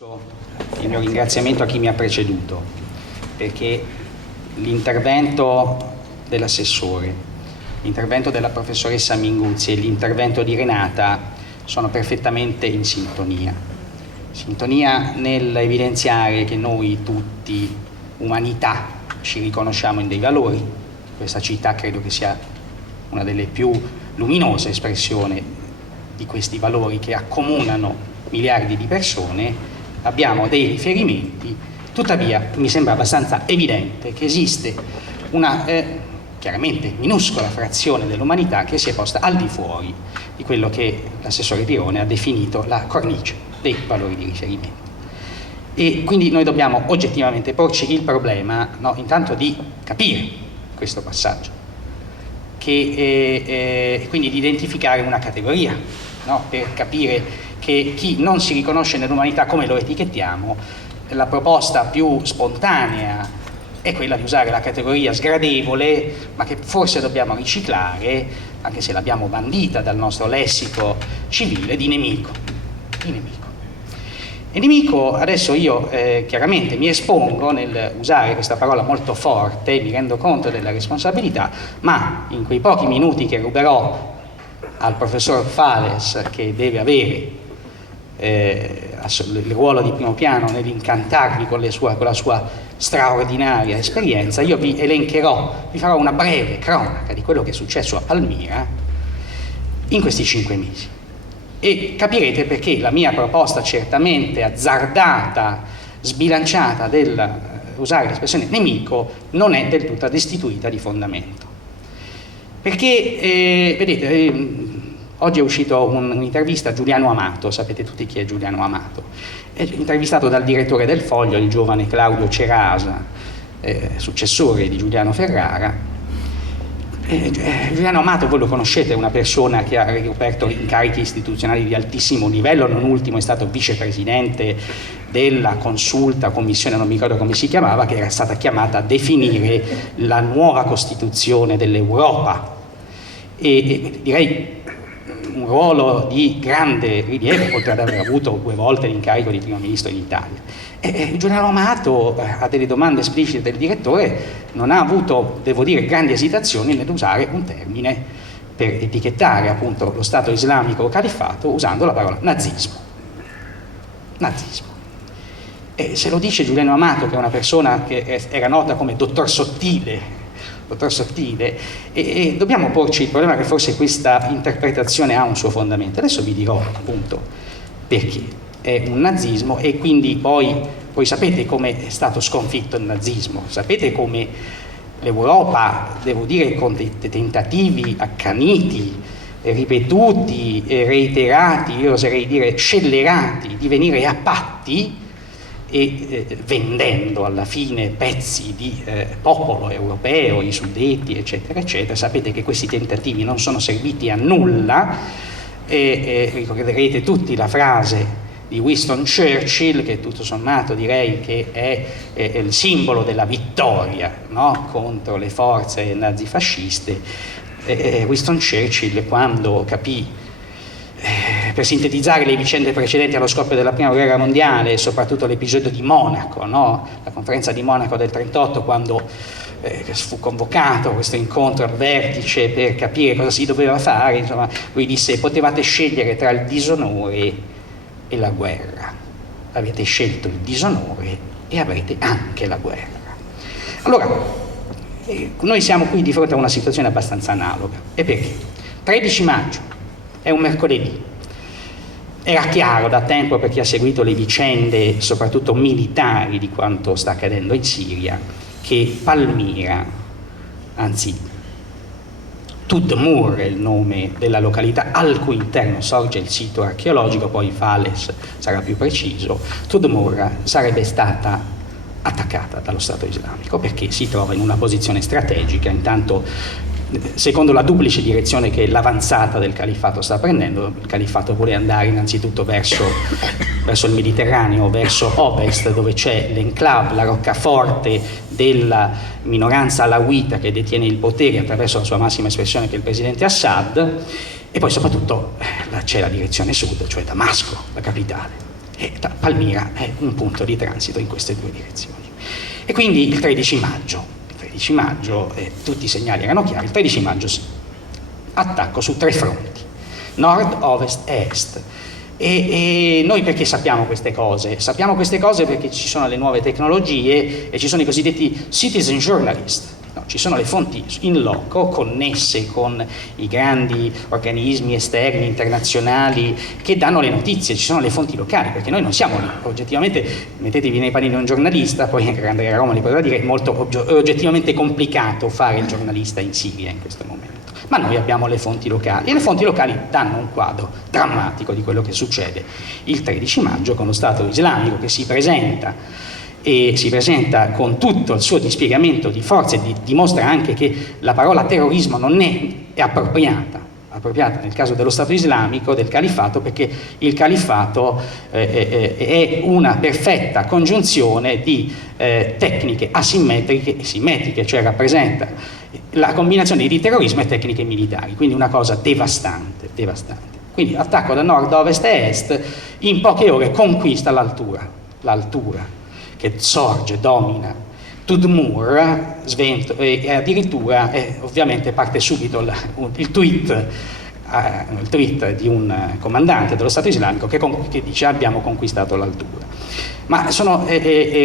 Il mio ringraziamento a chi mi ha preceduto, perché l'intervento dell'assessore, l'intervento della professoressa Minguzzi e l'intervento di Renata sono perfettamente in sintonia nell'evidenziare che noi tutti, umanità, ci riconosciamo in dei valori. Questa città credo che sia una delle più luminose espressioni di questi valori che accomunano miliardi di persone. Abbiamo dei riferimenti, tuttavia mi sembra abbastanza evidente che esiste una chiaramente minuscola frazione dell'umanità che si è posta al di fuori di quello che l'assessore Pirone ha definito la cornice dei valori di riferimento. E quindi noi dobbiamo oggettivamente porci il problema, no, intanto di capire questo passaggio, quindi di identificare una categoria, no, per capire che chi non si riconosce nell'umanità, come lo etichettiamo, la proposta più spontanea è quella di usare la categoria sgradevole, ma che forse dobbiamo riciclare, anche se l'abbiamo bandita dal nostro lessico civile, di nemico. E nemico, adesso io chiaramente mi espongo nel usare questa parola molto forte, mi rendo conto della responsabilità, ma in quei pochi minuti che ruberò al professor Fales, che deve avere il ruolo di primo piano nell'incantarvi con la sua straordinaria esperienza, io vi elencherò, vi farò una breve cronaca di quello che è successo a Palmira in questi 5 mesi e capirete perché la mia proposta certamente azzardata, sbilanciata del usare l'espressione nemico non è del tutto destituita di fondamento. Perché, vedete, oggi è uscito un'intervista a Giuliano Amato, sapete tutti chi è Giuliano Amato, è intervistato dal direttore del Foglio, il giovane Claudio Cerasa, successore di Giuliano Ferrara. Giuliano Amato, voi lo conoscete, è una persona che ha ricoperto incarichi istituzionali di altissimo livello, non ultimo è stato vicepresidente della consulta commissione, non mi ricordo come si chiamava, che era stata chiamata a definire la nuova Costituzione dell'Europa. E direi un ruolo di grande rilievo, oltre ad aver avuto 2 volte l'incarico di primo ministro in Italia. Giuliano Amato, a delle domande esplicite del direttore, non ha avuto, devo dire, grandi esitazioni nell'usare un termine per etichettare appunto lo Stato islamico o califfato usando la parola nazismo. E se lo dice Giuliano Amato, che è una persona che era nota come dottor Sottile, e dobbiamo porci il problema che forse questa interpretazione ha un suo fondamento. Adesso vi dirò appunto perché è un nazismo e quindi poi sapete come è stato sconfitto il nazismo, sapete come l'Europa, devo dire con dei tentativi accaniti, ripetuti, reiterati, io oserei dire scellerati, di venire a patti e vendendo alla fine pezzi di popolo europeo, i suddetti, eccetera, eccetera. Sapete che questi tentativi non sono serviti a nulla, ricorderete tutti la frase di Winston Churchill, che tutto sommato direi che è il simbolo della vittoria, no? Contro le forze nazifasciste. Winston Churchill, quando capì, per sintetizzare le vicende precedenti allo scoppio della Prima Guerra Mondiale, e soprattutto l'episodio di Monaco, no? La conferenza di Monaco del 1938, quando fu convocato questo incontro al vertice per capire cosa si doveva fare, insomma, lui disse: potevate scegliere tra il disonore e la guerra, avete scelto il disonore e avrete anche la guerra. Allora, noi siamo qui di fronte a una situazione abbastanza analoga. E perché? 13 maggio, è un mercoledì. Era chiaro da tempo, per chi ha seguito le vicende, soprattutto militari, di quanto sta accadendo in Siria, che Palmira, anzi Tudmur è il nome della località al cui interno sorge il sito archeologico, poi Fales sarà più preciso, Tudmur sarebbe stata attaccata dallo Stato islamico perché si trova in una posizione strategica, intanto secondo la duplice direzione che l'avanzata del califfato sta prendendo. Il califfato vuole andare innanzitutto verso il Mediterraneo, verso ovest, dove c'è l'enclave, la roccaforte della minoranza alawita che detiene il potere attraverso la sua massima espressione, che è il presidente Assad, e poi soprattutto c'è la direzione sud, cioè Damasco, la capitale. E Palmira è un punto di transito in queste due direzioni. E quindi il 13 maggio tutti i segnali erano chiari, il 13 maggio attacco su 3 fronti, nord, ovest e est. E noi perché sappiamo queste cose? Sappiamo queste cose perché ci sono le nuove tecnologie e ci sono i cosiddetti citizen journalist. No, ci sono le fonti in loco connesse con i grandi organismi esterni, internazionali, che danno le notizie, ci sono le fonti locali, perché noi non siamo lì. Oggettivamente, mettetevi nei panni di un giornalista, poi anche Andrea Roma li potrà dire, è molto oggettivamente complicato fare il giornalista in Siria in questo momento. Ma noi abbiamo le fonti locali e le fonti locali danno un quadro drammatico di quello che succede il 13 maggio con lo Stato islamico che si presenta con tutto il suo dispiegamento di forze e dimostra anche che la parola terrorismo non è appropriata nel caso dello Stato islamico, del califfato, perché il califfato è una perfetta congiunzione di tecniche asimmetriche e simmetriche, cioè rappresenta la combinazione di terrorismo e tecniche militari, quindi una cosa devastante. Quindi attacco da nord, ovest e est, in poche ore conquista l'altura che sorge, domina Tudmur, e addirittura ovviamente parte subito il tweet di un comandante dello Stato islamico che dice abbiamo conquistato l'altura. Ma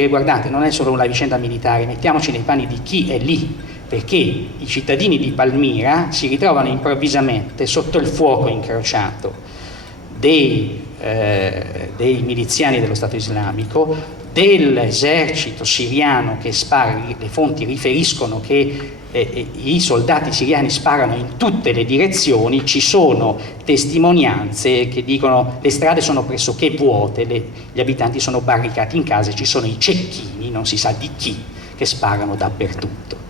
guardate, non è solo una vicenda militare, mettiamoci nei panni di chi è lì, perché i cittadini di Palmira si ritrovano improvvisamente sotto il fuoco incrociato dei miliziani dello Stato islamico, dell'esercito siriano che spara. Le fonti riferiscono che i soldati siriani sparano in tutte le direzioni, ci sono testimonianze che dicono le strade sono pressoché vuote, gli abitanti sono barricati in casa, ci sono i cecchini, non si sa di chi, che sparano dappertutto.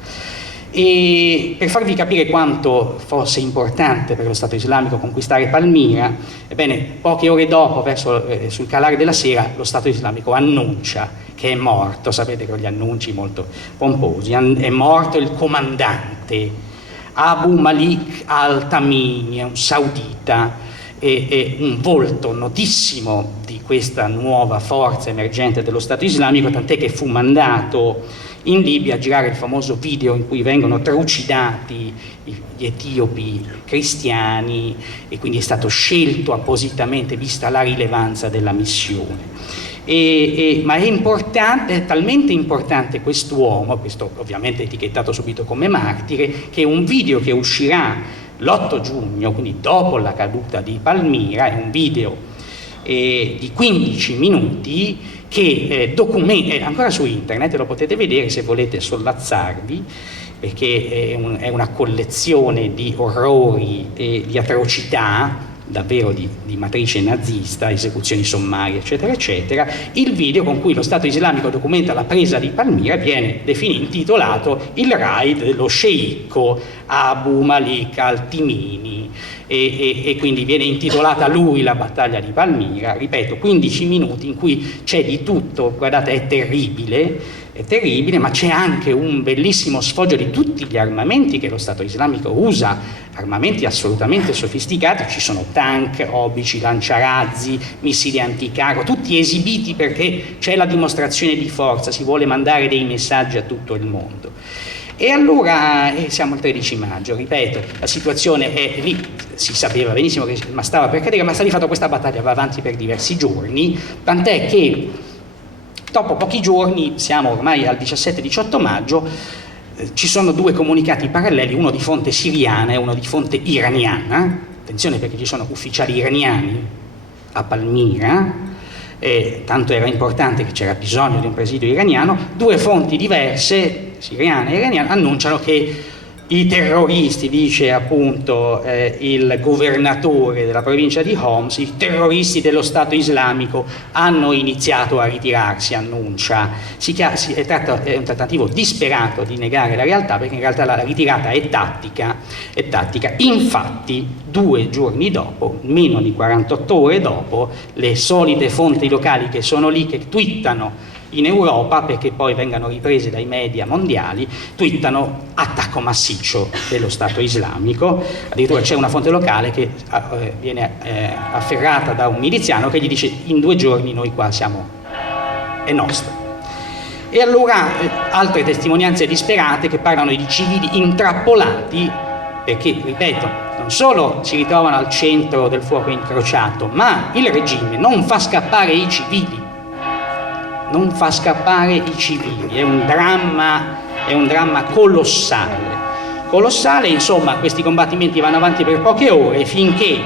E per farvi capire quanto fosse importante per lo Stato islamico conquistare Palmira, ebbene, poche ore dopo, sul calare della sera, lo Stato islamico annuncia che è morto, sapete con gli annunci molto pomposi, è morto il comandante Abu Malik al-Tamimi, un saudita, e un volto notissimo di questa nuova forza emergente dello Stato islamico, tant'è che fu mandato in Libia a girare il famoso video in cui vengono trucidati gli etiopi cristiani, e quindi è stato scelto appositamente vista la rilevanza della missione. Ma è talmente importante quest'uomo, questo ovviamente etichettato subito come martire, che un video che uscirà l'8 giugno, quindi dopo la caduta di Palmira, è un video di 15 minuti che documenta, ancora su internet, lo potete vedere se volete sollazzarvi, perché è una collezione di orrori e di atrocità davvero di matrice nazista, esecuzioni sommarie, eccetera, eccetera. Il video con cui lo Stato islamico documenta la presa di Palmira viene intitolato Il raid dello sceicco Abu Malik al-Timimi, e quindi viene intitolata a lui la battaglia di Palmira. Ripeto, 15 minuti in cui c'è di tutto, guardate, è terribile, ma c'è anche un bellissimo sfoggio di tutti gli armamenti che lo Stato islamico usa, armamenti assolutamente sofisticati. Ci sono tank, obici, lanciarazzi, missili anticarro, tutti esibiti perché c'è la dimostrazione di forza, si vuole mandare dei messaggi a tutto il mondo. E allora siamo il 13 maggio, ripeto, la situazione è lì, si sapeva benissimo che stava per cadere, ma sta di fatto questa battaglia va avanti per diversi giorni, tant'è che dopo pochi giorni, siamo ormai al 17-18 maggio, ci sono 2 comunicati paralleli, uno di fonte siriana e uno di fonte iraniana. Attenzione, perché ci sono ufficiali iraniani a Palmira, tanto era importante che c'era bisogno di un presidio iraniano. 2 fonti diverse, siriana e iraniana, annunciano che i terroristi, dice appunto il governatore della provincia di Homs, i terroristi dello Stato islamico hanno iniziato a ritirarsi, annuncia. È un tentativo disperato di negare la realtà, perché in realtà la ritirata è tattica. Infatti 2 giorni dopo, meno di 48 ore dopo, le solite fonti locali che sono lì, che twittano in Europa, perché poi vengano riprese dai media mondiali, twittano attacco massiccio dello Stato islamico. Addirittura c'è una fonte locale che viene afferrata da un miliziano che gli dice: in 2 giorni noi qua è nostro. E allora altre testimonianze disperate che parlano di civili intrappolati, perché, ripeto, non solo si ritrovano al centro del fuoco incrociato, ma il regime non fa scappare i civili. Non fa scappare i civili, è un dramma colossale, insomma. Questi combattimenti vanno avanti per poche ore, finché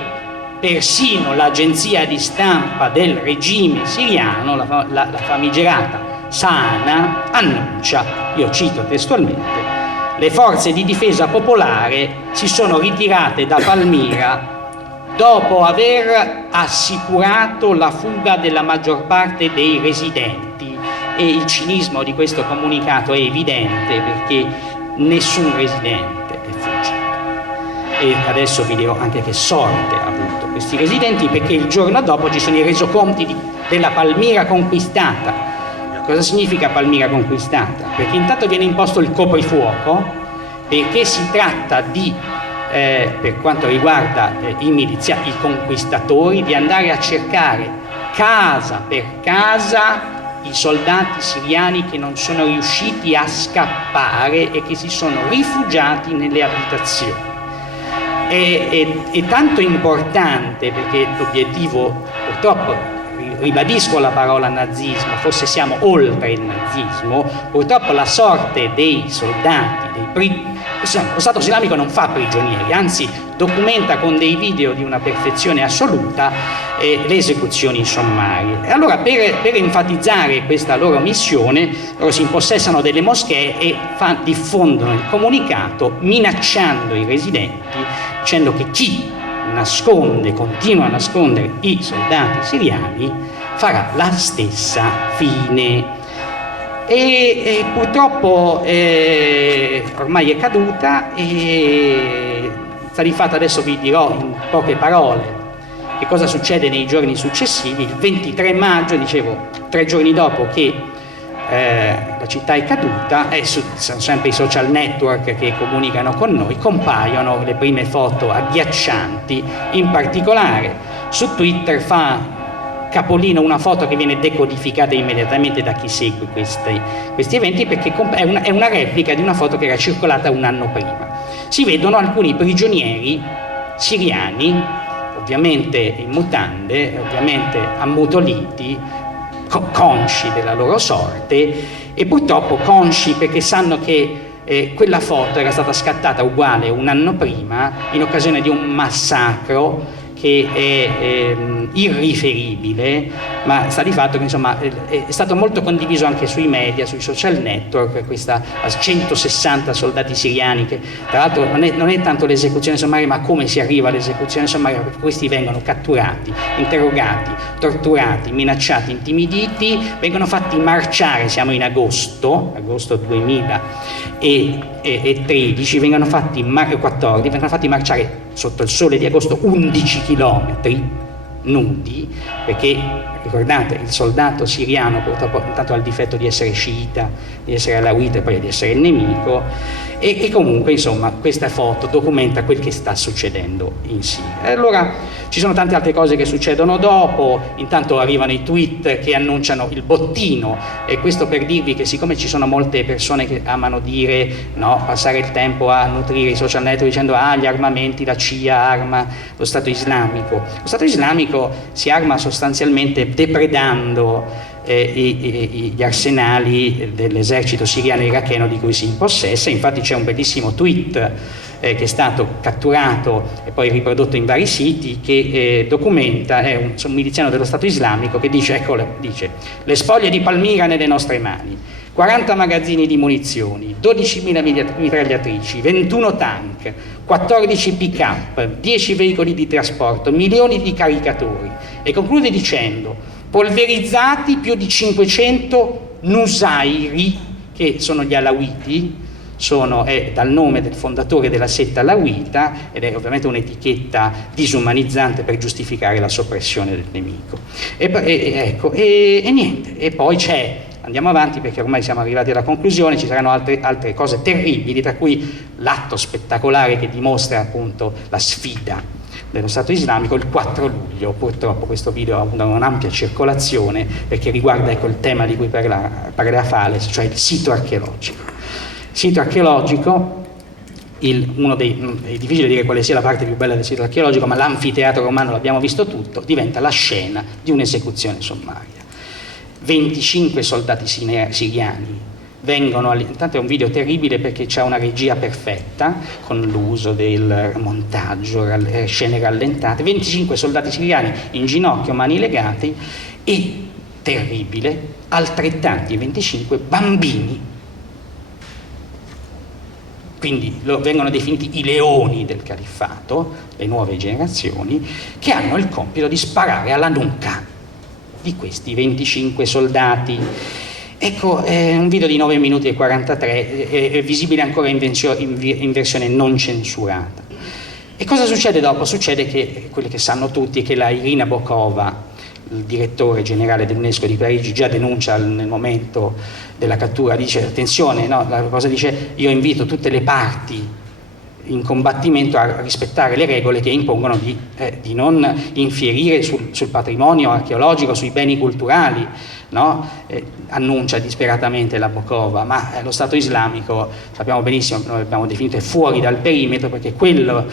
persino l'agenzia di stampa del regime siriano, la famigerata Sana, annuncia, io cito testualmente: le forze di difesa popolare si sono ritirate da Palmira dopo aver assicurato la fuga della maggior parte dei residenti. E il cinismo di questo comunicato è evidente, perché nessun residente è fuggito. E adesso vi dirò anche che sorte ha avuto questi residenti, perché il giorno dopo ci sono i resoconti della Palmira conquistata. Cosa significa Palmira conquistata? Perché intanto viene imposto il coprifuoco, perché si tratta di, per quanto riguarda i conquistatori, di andare a cercare casa per casa i soldati siriani che non sono riusciti a scappare e che si sono rifugiati nelle abitazioni. È tanto importante, perché l'obiettivo, purtroppo, ribadisco la parola nazismo, forse siamo oltre il nazismo, purtroppo la sorte dei soldati, lo Stato islamico non fa prigionieri, anzi documenta con dei video di una perfezione assoluta le esecuzioni sommarie. E allora, per enfatizzare questa loro missione, loro si impossessano delle moschee e diffondono il comunicato minacciando i residenti, dicendo che chi continua a nascondere i soldati siriani farà la stessa fine. E purtroppo ormai è caduta, e sta di fatto adesso vi dirò in poche parole che cosa succede nei giorni successivi. Il 23 maggio, dicevo, 3 giorni dopo che la città è caduta, sono sempre i social network che comunicano con noi, compaiono le prime foto agghiaccianti. In particolare su Twitter fa capolino una foto che viene decodificata immediatamente da chi segue questi eventi, perché è una replica di una foto che era circolata un anno prima. Si vedono alcuni prigionieri siriani, ovviamente in mutande, ovviamente ammutoliti, consci della loro sorte, e purtroppo consci perché sanno che quella foto era stata scattata uguale un anno prima in occasione di un massacro che è irriferibile, ma sta di fatto che insomma è stato molto condiviso anche sui media, sui social network, questa 160 soldati siriani, che tra l'altro non è tanto l'esecuzione sommaria, ma come si arriva all'esecuzione sommaria, perché questi vengono catturati, interrogati, torturati, minacciati, intimiditi, vengono fatti marciare, siamo in agosto 2013, vengono fatti marciare sotto il sole di agosto 11 chilometri nudi, perché ricordate, il soldato siriano purtroppo intanto ha il difetto di essere sciita, di essere alawita e poi di essere il nemico, e comunque insomma questa foto documenta quel che sta succedendo in Siria. E allora ci sono tante altre cose che succedono dopo. Intanto arrivano i tweet che annunciano il bottino, e questo per dirvi che siccome ci sono molte persone che amano dire, no, passare il tempo a nutrire i social network dicendo gli armamenti, la CIA arma lo Stato islamico. Lo Stato islamico si arma sostanzialmente depredando gli arsenali dell'esercito siriano e iracheno di cui si impossessa. Infatti c'è un bellissimo tweet che è stato catturato e poi riprodotto in vari siti, che documenta, è un miliziano dello Stato islamico che dice, dice: le spoglie di Palmira nelle nostre mani, 40 magazzini di munizioni, 12.000 mitragliatrici, 21 tank, 14 pick-up, 10 veicoli di trasporto, milioni di caricatori. E conclude dicendo: polverizzati più di 500 nusairi, che sono gli alawiti, è dal nome del fondatore della setta alawita, ed è ovviamente un'etichetta disumanizzante per giustificare la soppressione del nemico. E niente, e poi c'è andiamo avanti perché ormai siamo arrivati alla conclusione, ci saranno altre cose terribili, tra cui l'atto spettacolare che dimostra appunto la sfida dello Stato islamico il 4 luglio. Purtroppo questo video ha avuto un'ampia circolazione perché riguarda, ecco, il tema di cui parlerà Fales, cioè il sito archeologico. Il sito archeologico, è difficile dire quale sia la parte più bella del sito archeologico, ma l'anfiteatro romano, l'abbiamo visto tutto, diventa la scena di un'esecuzione sommaria. 25 soldati siriani vengono, intanto è un video terribile perché c'è una regia perfetta con l'uso del montaggio, scene rallentate, 25 soldati siriani in ginocchio, mani legate, e terribile, altrettanti 25 bambini, quindi vengono definiti i leoni del califfato, le nuove generazioni, che hanno il compito di sparare alla nuca di questi 25 soldati. Ecco, è un video di 9 minuti e 43, è visibile ancora in versione non censurata. E cosa succede dopo? Succede che, quello che sanno tutti, è che la Irina Bokova, il direttore generale dell'UNESCO di Parigi, già denuncia nel momento della cattura, dice attenzione, no, la cosa dice: io invito tutte le parti in combattimento a rispettare le regole che impongono di non infierire sul patrimonio archeologico, sui beni culturali, no? Annuncia disperatamente la Bokova, ma lo Stato islamico, sappiamo benissimo, noi l'abbiamo definito, è fuori dal perimetro, perché quella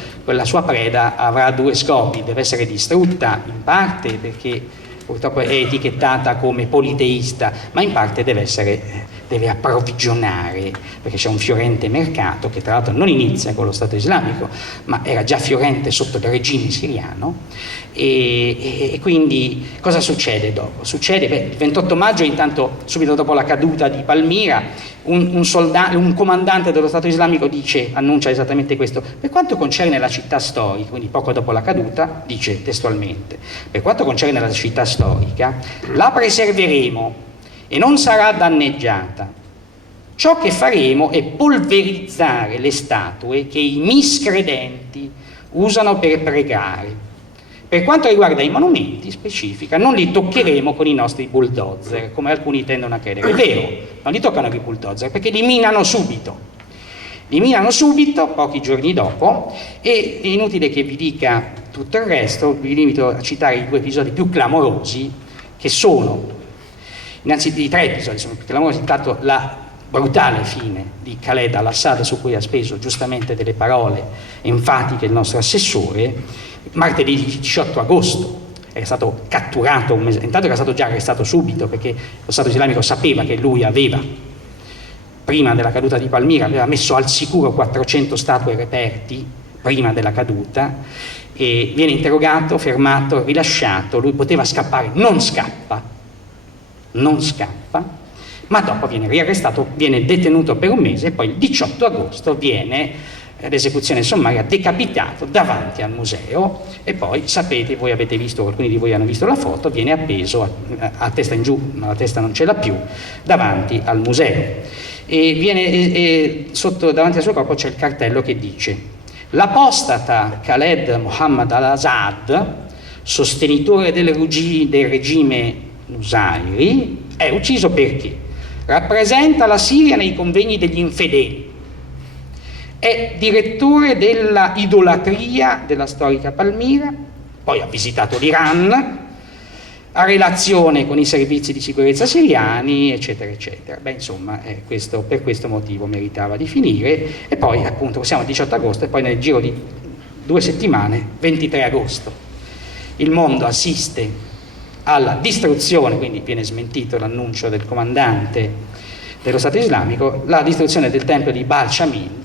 sua preda avrà due scopi: deve essere distrutta in parte perché purtroppo è etichettata come politeista, ma in parte deve approvvigionare, perché c'è un fiorente mercato che tra l'altro non inizia con lo Stato islamico, ma era già fiorente sotto il regime siriano. E quindi cosa succede dopo? Succede, il 28 maggio, intanto subito dopo la caduta di Palmira, un comandante dello Stato islamico annuncia esattamente questo: per quanto concerne la città storica, quindi poco dopo la caduta, dice testualmente: per quanto concerne la città storica, la preserveremo e non sarà danneggiata. Ciò che faremo è polverizzare le statue che i miscredenti usano per pregare. Per quanto riguarda i monumenti, specifica, non li toccheremo con i nostri bulldozer, come alcuni tendono a credere. È vero, non li toccano i bulldozer perché li minano subito, pochi giorni dopo, e è inutile che vi dica tutto il resto, vi limito a citare i due episodi più clamorosi, che sono, innanzitutto i tre episodi sono più clamorosi. Intanto la brutale fine di Khaled al-Assad, su cui ha speso giustamente delle parole enfatiche il nostro assessore. Martedì 18 agosto è stato catturato, intanto era stato già arrestato subito, perché lo Stato islamico sapeva che lui aveva, prima della caduta di Palmira, aveva messo al sicuro 400 statue reperti prima della caduta, e viene interrogato, fermato, rilasciato. Lui poteva scappare, non scappa, ma dopo viene riarrestato, viene detenuto per un mese, e poi il 18 agosto viene l'esecuzione sommaria, decapitato davanti al museo, e poi sapete, voi avete visto, alcuni di voi hanno visto la foto, viene appeso a testa in giù, ma la testa non ce l'ha più, davanti al museo, e davanti al suo corpo c'è il cartello che dice: l'apostata Khaled Mohammed al-Assad, sostenitore del regime Nusairi, è ucciso perché rappresenta la Siria nei convegni degli infedeli, è direttore della idolatria della storica Palmira, poi ha visitato l'Iran, ha relazione con i servizi di sicurezza siriani, eccetera, eccetera. Beh, insomma, per questo motivo meritava di finire. E poi, appunto, siamo al 18 agosto, e poi nel giro di 2 settimane, 23 agosto, il mondo assiste alla distruzione, quindi viene smentito l'annuncio del comandante dello Stato islamico, la distruzione del tempio di Baal Shamin,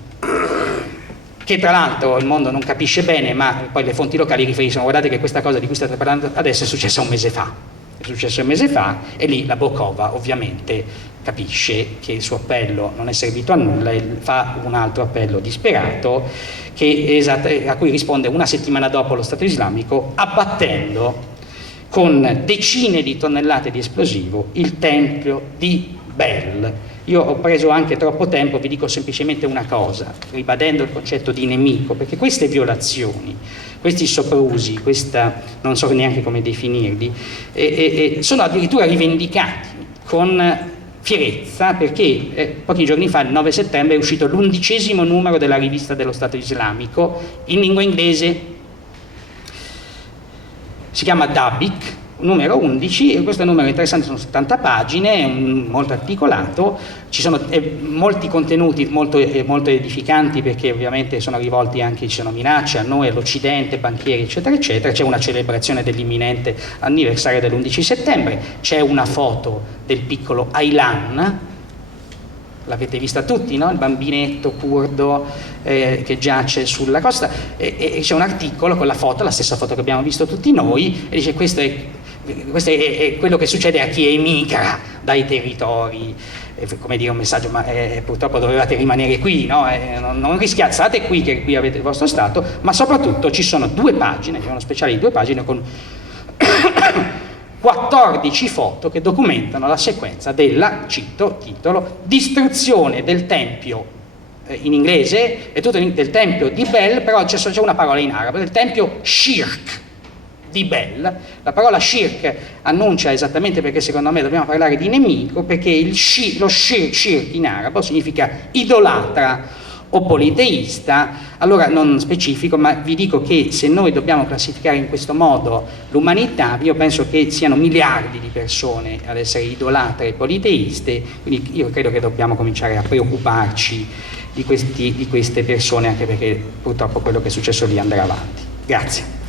che tra l'altro il mondo non capisce bene, ma poi le fonti locali riferiscono: guardate che questa cosa di cui state parlando adesso è successa un mese fa, e lì la Bokova ovviamente capisce che il suo appello non è servito a nulla e fa un altro appello disperato, a cui risponde una settimana dopo lo Stato islamico, abbattendo con decine di tonnellate di esplosivo il tempio di Bel. Io ho preso anche troppo tempo, vi dico semplicemente una cosa, ribadendo il concetto di nemico, perché queste violazioni, questi soprusi, non so neanche come definirli, sono addirittura rivendicati con fierezza perché pochi giorni fa, il 9 settembre, è uscito l'11° numero della rivista dello Stato Islamico in lingua inglese. Si chiama Dabiq, numero 11, e questo è un numero interessante, sono 70 pagine, è molto articolato, ci sono molti contenuti molto edificanti, perché ovviamente sono rivolti anche, ci sono minacce a noi, all'Occidente, banchieri, eccetera, eccetera. C'è una celebrazione dell'imminente anniversario dell'11 settembre, c'è una foto del piccolo Aylan, l'avete vista tutti, no? Il bambinetto curdo che giace sulla costa, e c'è un articolo con la foto, la stessa foto che abbiamo visto tutti noi, e dice questo è quello che succede a chi emigra dai territori, come dire un messaggio, ma purtroppo dovevate rimanere qui, no? Non rischiate, state qui, che qui avete il vostro Stato, ma soprattutto ci sono 2 pagine, c'è uno speciale di 2 pagine con 14 foto che documentano la sequenza della, cito, titolo, distruzione del tempio, in inglese è tutto del tempio di Bel, però c'è una parola in arabo, del tempio Shirk di Bel. La parola Shirk annuncia esattamente perché secondo me dobbiamo parlare di nemico, perché lo shirk in arabo significa idolatra o politeista. Allora non specifico, ma vi dico che se noi dobbiamo classificare in questo modo l'umanità, io penso che siano miliardi di persone ad essere idolatre e politeiste, quindi io credo che dobbiamo cominciare a preoccuparci di queste persone, anche perché purtroppo quello che è successo lì andrà avanti. Grazie.